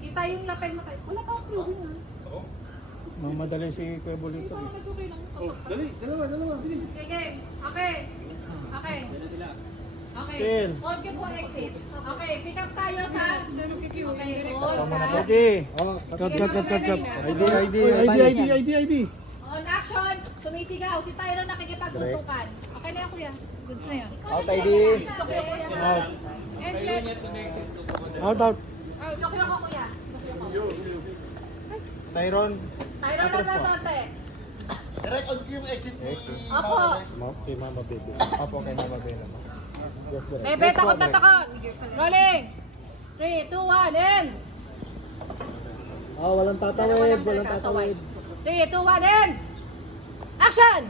Kita yung lapay mo tayo. Wala pa akong clue ha. Mamadali si Kuya Hindi Bolito. pa ako nag-okay lang. Oh, dali, dalawa, bilis. Okay. Okay. Okay. Okay. Ten. Hold queue po exit. Okay, pick up tayo sa... Okay, hold Tama na ka. pwede. Oh, Cut. ID. On action, sumisigaw. Si Tyron nakikipagtutukan. Okay na yan, kuya. Goods na yun. Out ID. Tokyo, kuya. Out. And yet. Out. Tokyo ko, kuya. Tyron. Tyron na nasote. Direct on yung exit ni... Opo. Kay Mama Baby. Opo, kay Mama Bea naman. Bebe, takot na takot. Rolling. 3, 2, 1, and. Walang Dalawa lang talaga, 3, 2, 1, and. Action!